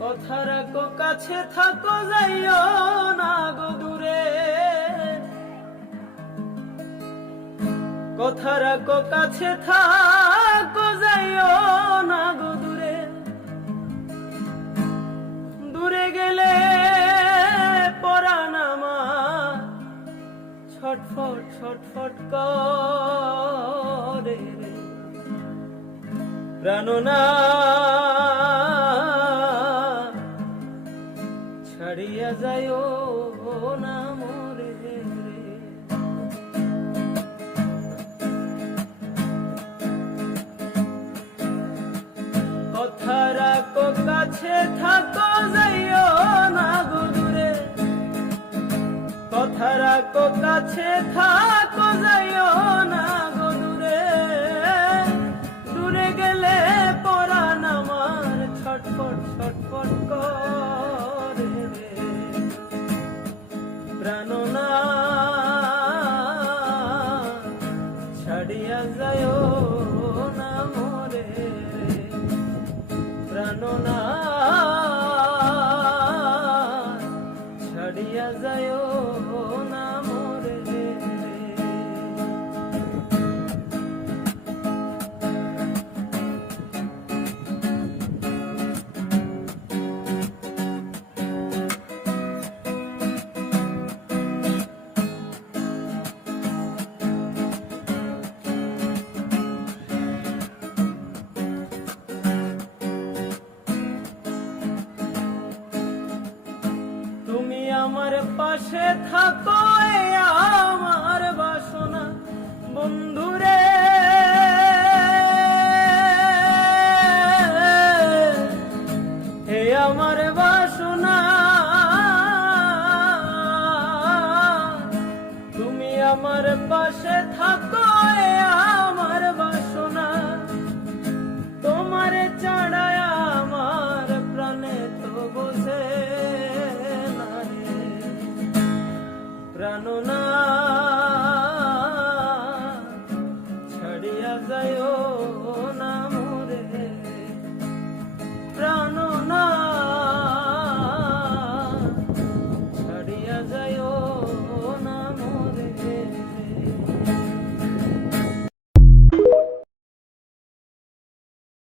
কথা রাখো কাছে থাকো যাইও না গো দূরে, কথা রাখো কাছে থাকো যাইও না গো দূরে, দূরে গেলে পরাণ আমার ছটফট ছটফট করে রে প্রাণনা ছাড়িয়া যাইও না মোরে রে। কথা রাখো কাছে থাকো যাইও না গো দূরে, কথা রাখো কাছে থাকো যাইও না গো দূরে, দূরে গেলে পরাণ আমার ছটফট ছটফট করে রে প্রাণনা ছাড়িয়া যাইও না মোরে রে প্রাণনা ছাড়িয়া যাইও না মোরে রে। তুমি আমার পাশে থাকো এ আমার বাসনা বন্ধুরে, হে আমার বাসনা, তুমি আমার পাশে থাকো এ আমার বাসনা, তোমারে ছাড়ায় আমার প্রাণে তো বোঝে প্রাণনা